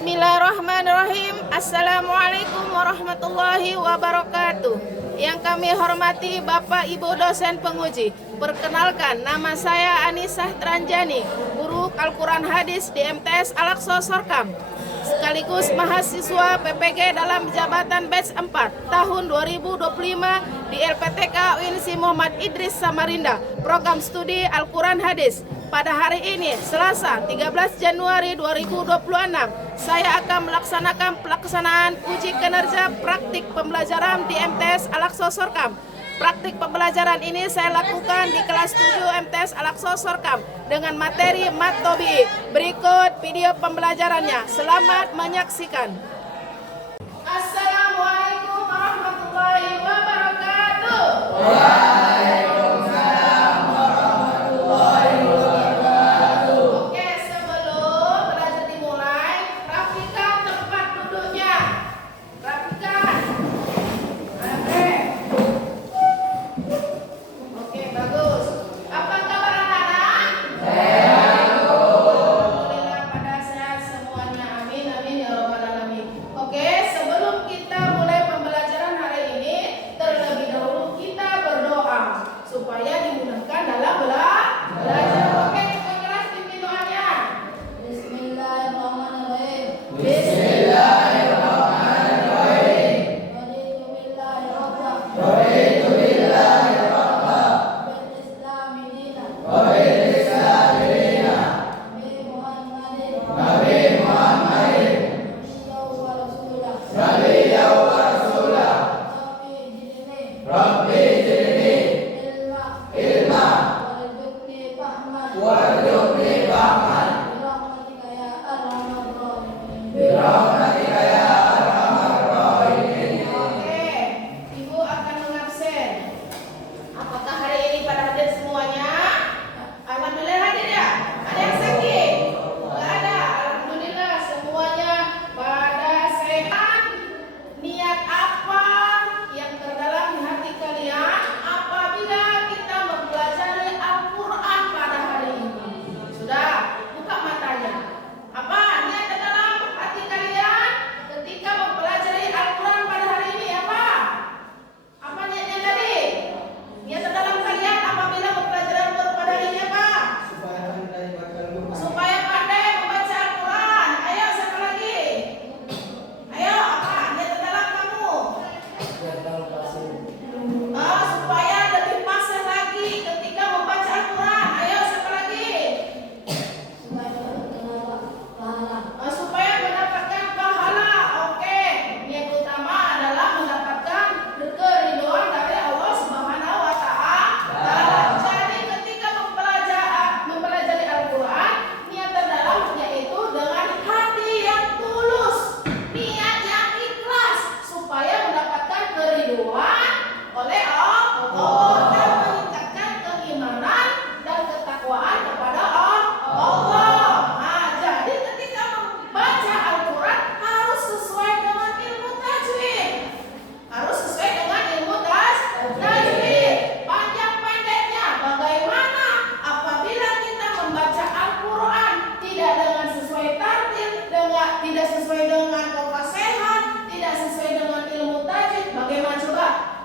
Bismillahirrahmanirrahim. Assalamualaikum warahmatullahi wabarakatuh. Yang kami hormati Bapak Ibu dosen penguji. Perkenalkan, nama saya Anisah Tranjani, guru Al-Quran Hadis di MTS Al-Aqsa Sorkam, sekaligus mahasiswa PPG dalam jabatan batch 4 tahun 2025 di LPTK UINSI Muhammad Idris Samarinda, program studi Al-Quran Hadis. Pada hari ini, Selasa 13 Januari 2026, saya akan melaksanakan pelaksanaan uji kinerja praktik pembelajaran di MTS Al-Aqsa Sorkam. Praktik pembelajaran ini saya lakukan di kelas 7 MTS Al-Aqsa Sorkam dengan materi Mat Tobi. Berikut video pembelajarannya. Selamat menyaksikan. Assalamualaikum warahmatullahi wabarakatuh.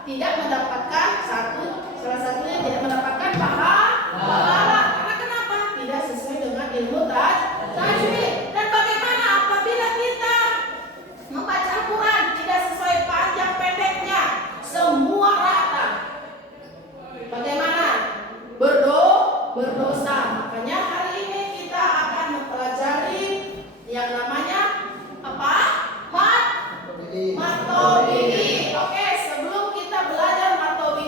Tidak mendapatkan salah satunya tidak mendapatkan pahala. Karena kenapa? Tidak sesuai dengan ilmu tajwid. Dan bagaimana apabila kita membaca Al-Quran tidak sesuai panjang pendeknya, semua rata? Bagaimana? Berdosa. Makanya hari ini kita akan mempelajari yang namanya apa? Mat Tobi. Oke. Sebelum kita belajar Mat Tobi,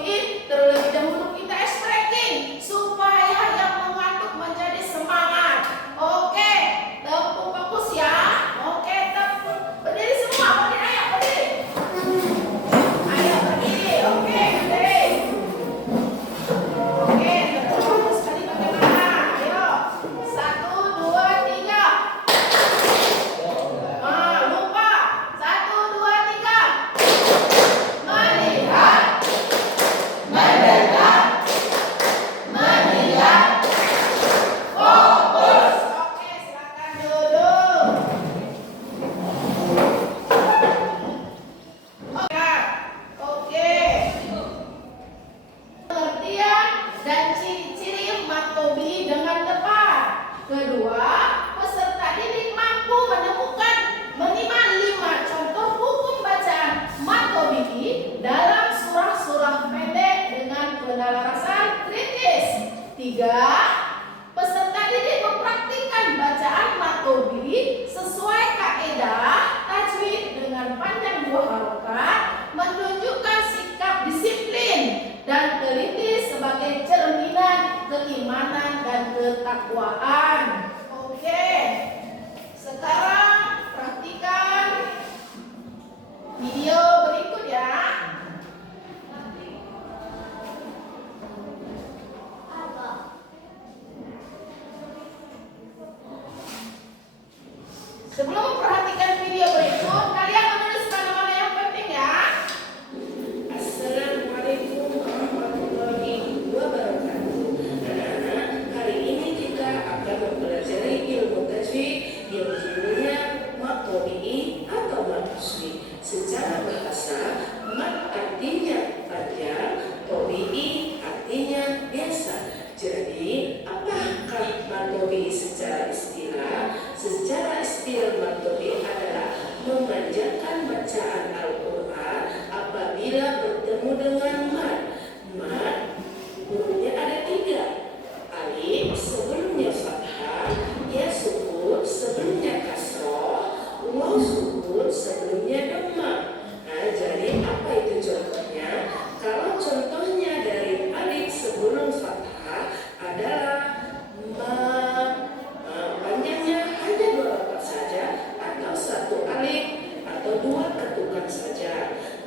sesuai kaidah tajwid dengan panjang 2 harokat menunjukkan sikap disiplin dan teliti sebagai cerminan keimanan dan ketakwaan. Oke, sekarang perhatikan video berikut ya. Sebelum memperhatikan video berikut, kalian menuliskan nama yang penting ya. Assalamualaikum warahmatullahi wabarakatuh. Anak-anak, hari ini kita akan mempelajari ilmu tajwid yang judulnya mad tabi'i atau mad asli. Secara bahasa, mad artinya panjang, tabi'i artinya biasa. Jadi, apakah mad tabi'i secara istilah? Secara istilah mad tabi'i adalah memanjangkan bacaan Al-Quran apabila bertemu dengan mad. Mad hurufnya ada 3. Alif sebelumnya fathah, ya sukun sebelumnya kasroh, waw sukun sebelumnya dhamma. Nah, jadi apa itu contohnya? Kalau contohnya dari alif sebelum fathah adalah mad, panjangnya hanya 2 harokat saja atau 1 alif atau 2 ketukan saja.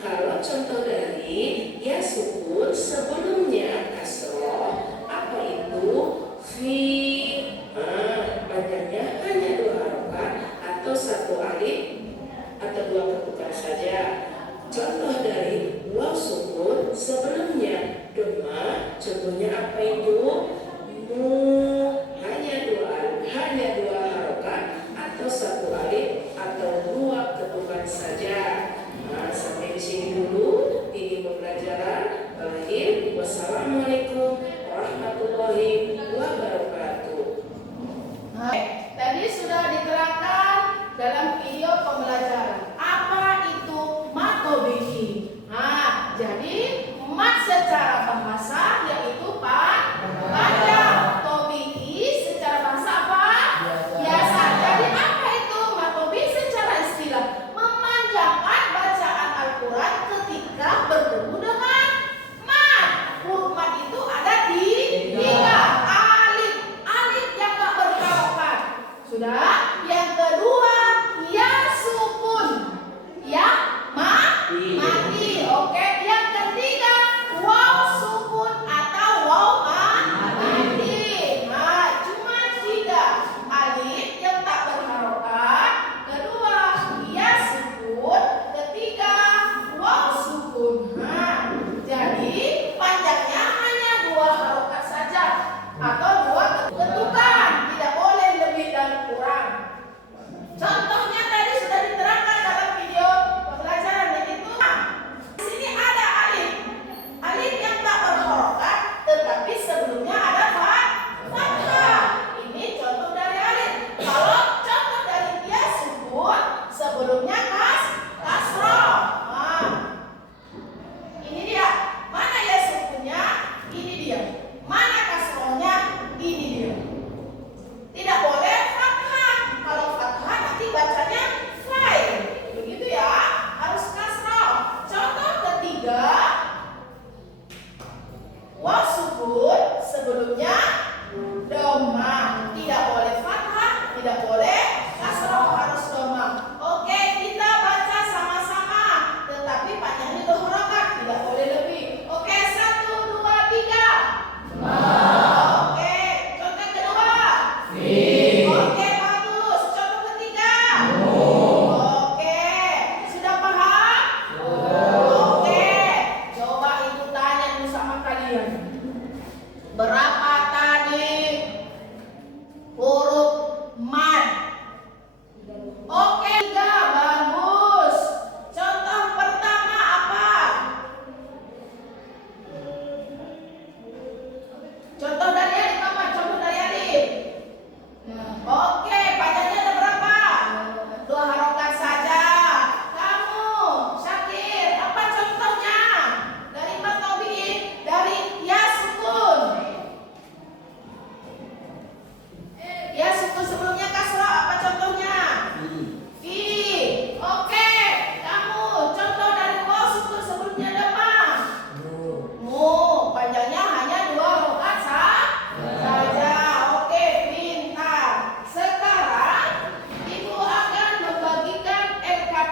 Kalau contoh dari ya sukun sebelumnya kasroh, apa itu? Fi, panjangnya hanya 2 harokat atau 1 alif atau 2 ketukan saja. Contoh dari waw sukun sebelumnya dhamma, contohnya apa itu? Mu, hanya 2 alif, hanya 2 harokat atau 1 alif atau 2 ketukan saja. Nah, sampai di sini dulu ini pembelajaran. Akhir, wassalamualaikum warahmatullahi wabarakatuh. Tadi sudah diterangkan dalam video pembelajaran apa itu mad tabi'i. Nah, jadi mad secara bahasa yaitu panjang.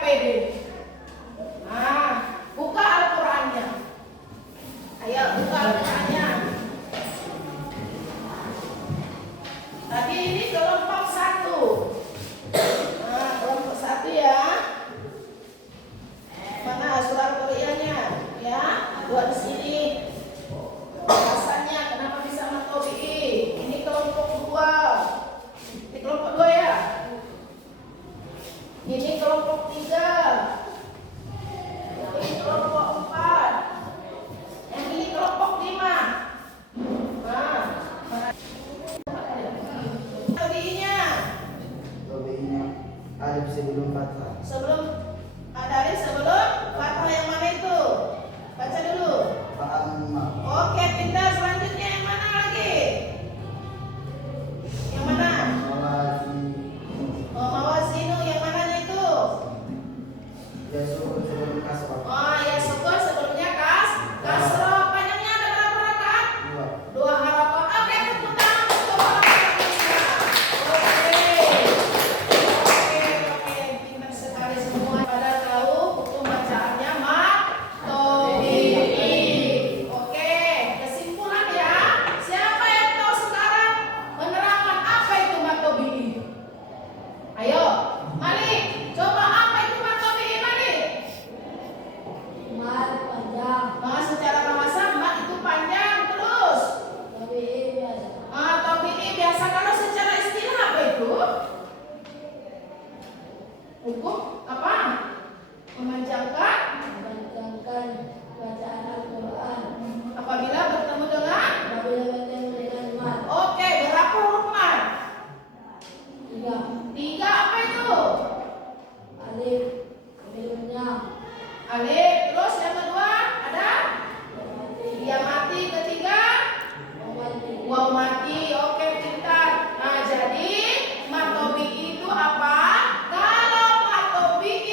pede. Nah, buka Al-Qur'annya. Ayo buka Al-Qur'annya. Tadi ini kelompok 1. Nah, kelompok 1 ya. Mana surat Qur'annya? Ya, buat di sini. Alasannya kenapa bisa matobi'i? Ini kelompok 2. Ini kelompok 2 ya. Ini kelompok 3. Ini kelompok 4. Yang ini kelompok 5. Nah, tabi'inya. Tabi'inya alif sebelum fathah. Sebelum ada alif sebelum fathah yang mana itu? Baca dulu. Fa'amma. Oke, pintar. Selanjutnya yang mana lagi? Yang mana? Mawazin. Oh, mawazinu yang mananya itu? Ya sukun sebelum kasrah. Oh, ya sukun sebelumnya kasroh. Panjangnya ada berapa rakaat? 2. 2 harakat. Oke, tepuk tangan untuk harokatnya. Oke, pintar sekali semua. Pada tahu hukum bacaannya matobi'i. Oke, kesimpulan ya. Siapa yang tahu sekarang menerangkan apa itu matobi'i? Ayo, Malik, coba apa itu matobi'i, Malik? Mat panjang, Secara bahasa mat itu panjang terus. tapi biasa. Tabi'i biasa. Kalau secara istilah apa itu? Hukum apa? Memanjangkan Memanjangkan bacaan Al-Quran. apabila bertemu dengan. Apabila bertemu dengan mat. Oke, berapa huruf mat? 3. 3 apa itu? Alif sebelumnya. Alif. Terus yang kedua ada Mati. dia mati. Ketiga Mati. waw mati. Oke, pintar. Nah, jadi matobi'i itu apa? Kalau matobi'i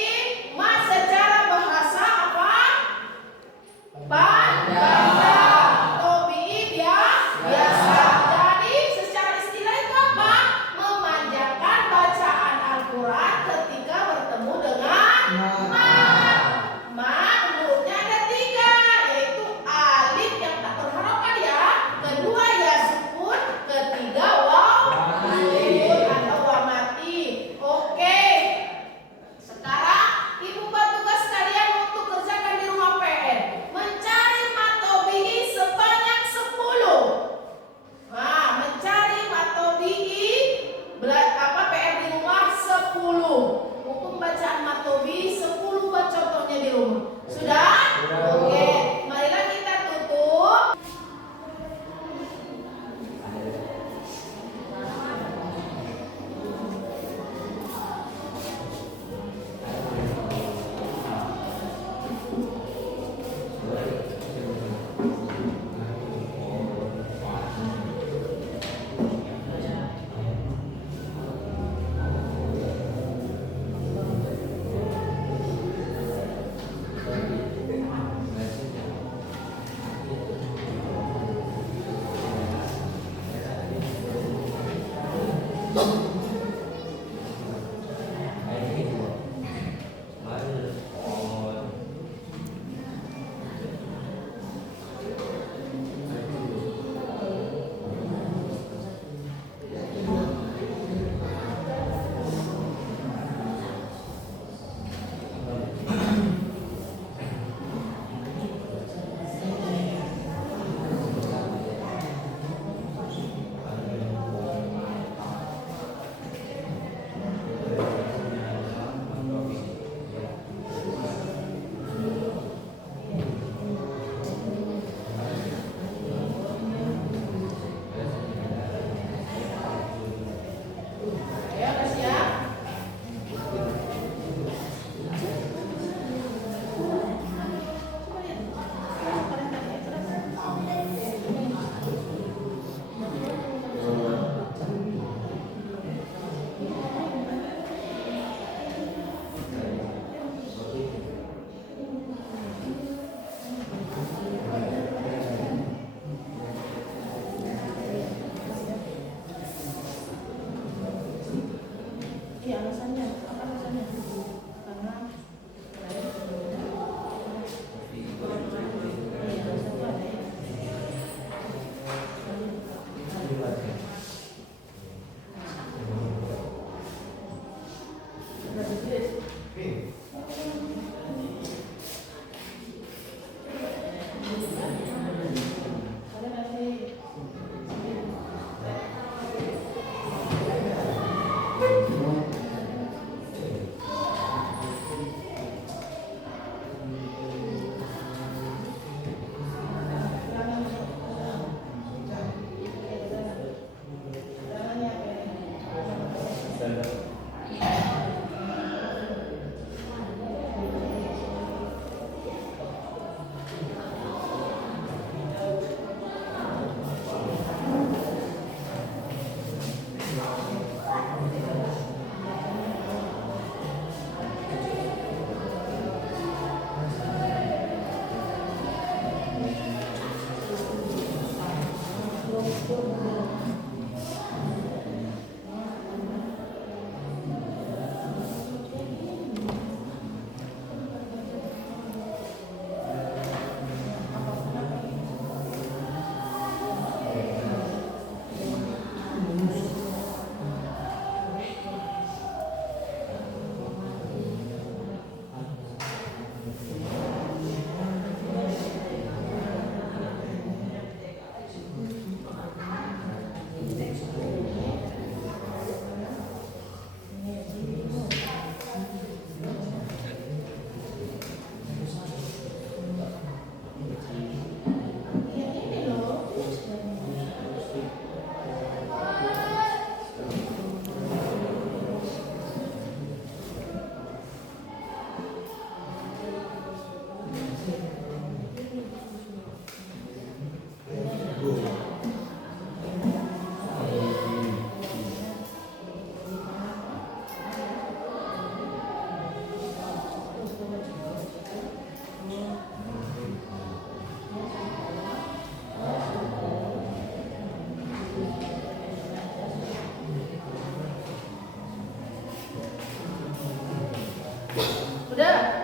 Udah.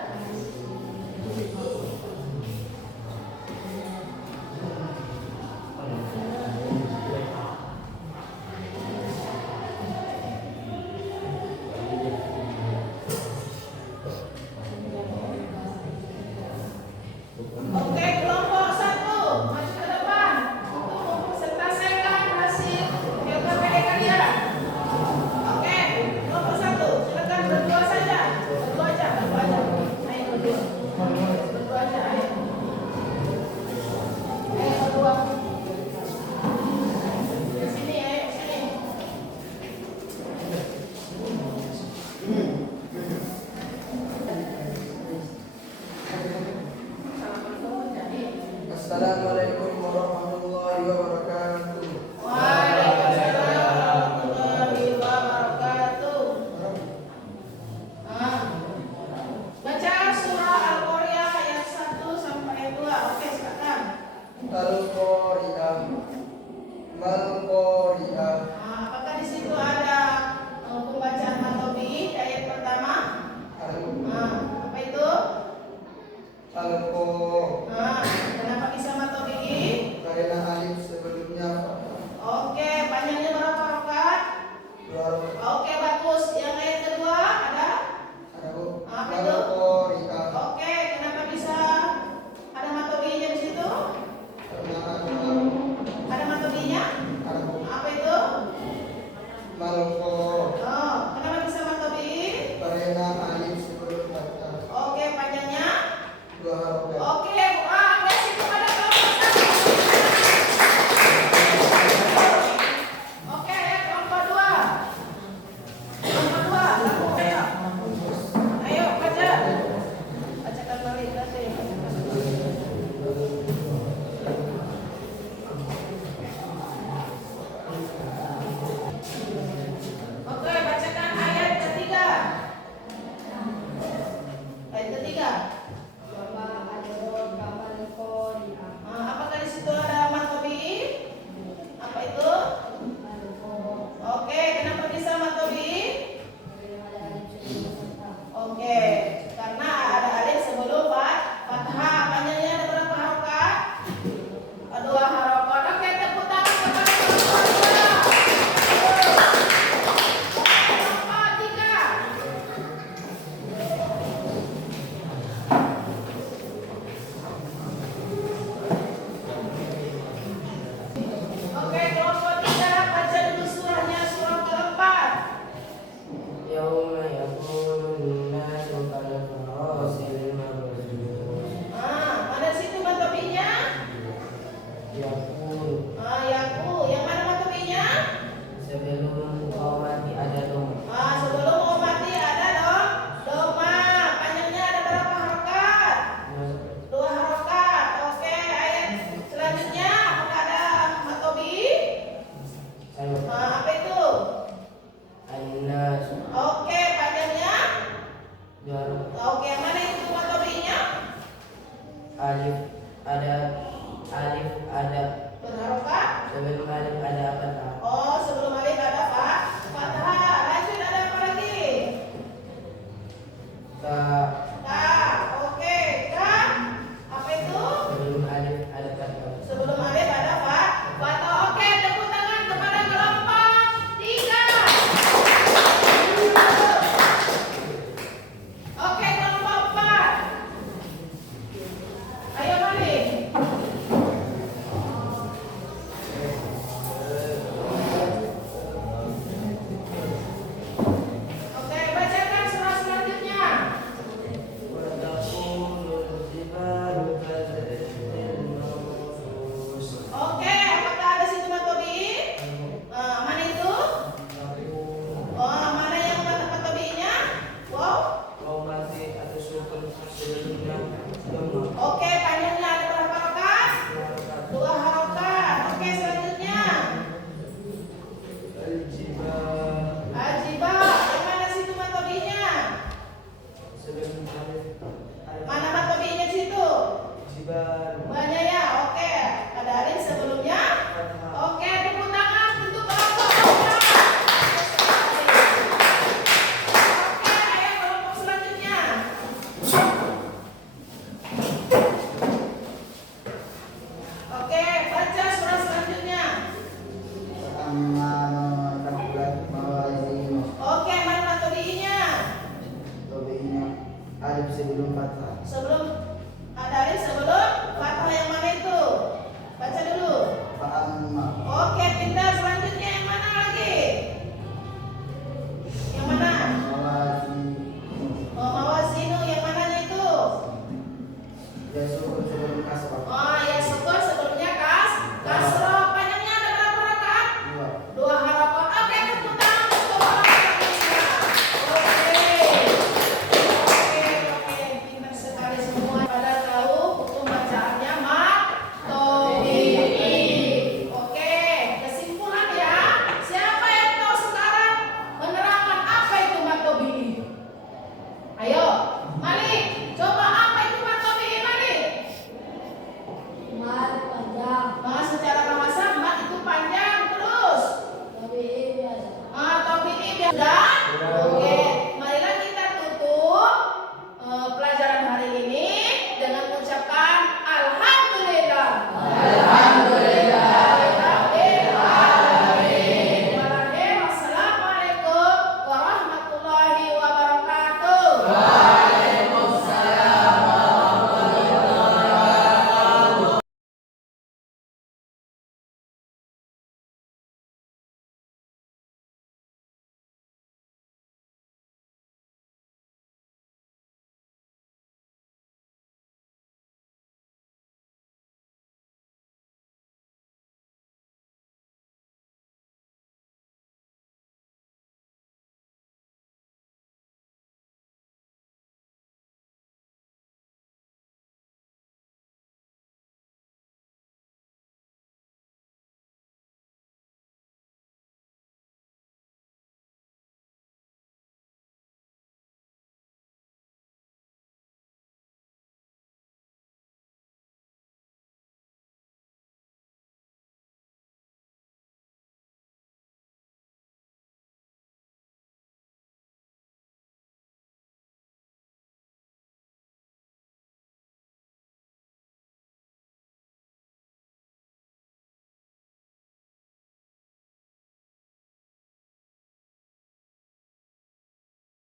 Oke, kelompok 1 maju ke depan untuk mempresentasikan hasil LKPD kalian. Oke, kelompok 1 silakan berdua saja, berdua aja. Jarum. Oke, mana itu matobinya? Alif ada. Berharokah? Sebelum alif ada fathah. Oh, sebelum alif ada fathah. Lanjut, ada apa lagi? Ta. Ta. Oke, ka. Apa itu? Sebelum alif ada fathah. Sebelum alif ada fathah. Oke, tepuk tangan kepada kelompok 3. Oke, kelompok 4. Ayo balik. Oke, bacakan surah selanjutnya. Oke, apakah ada situ matobi? Mana itu? Oh, mana yang matobinya? Wow. Oke, panjangnya ada berapa harokat? 2 harokat. Oke, selanjutnya. Ajiba. Yang mana situ matobinya? Mana matobinya di situ? Banyak ya. Oke, ada alif sebelumnya. Oke, tepuk tangan untuk kelompok 4. Oke, ayo kelompok selanjutnya. Oke, baca surah selanjutnya. Amma takulat mawazinu. Oke, mana matobinya? Tobinya alif sebelum fathah. Sebelum ada alif sebelum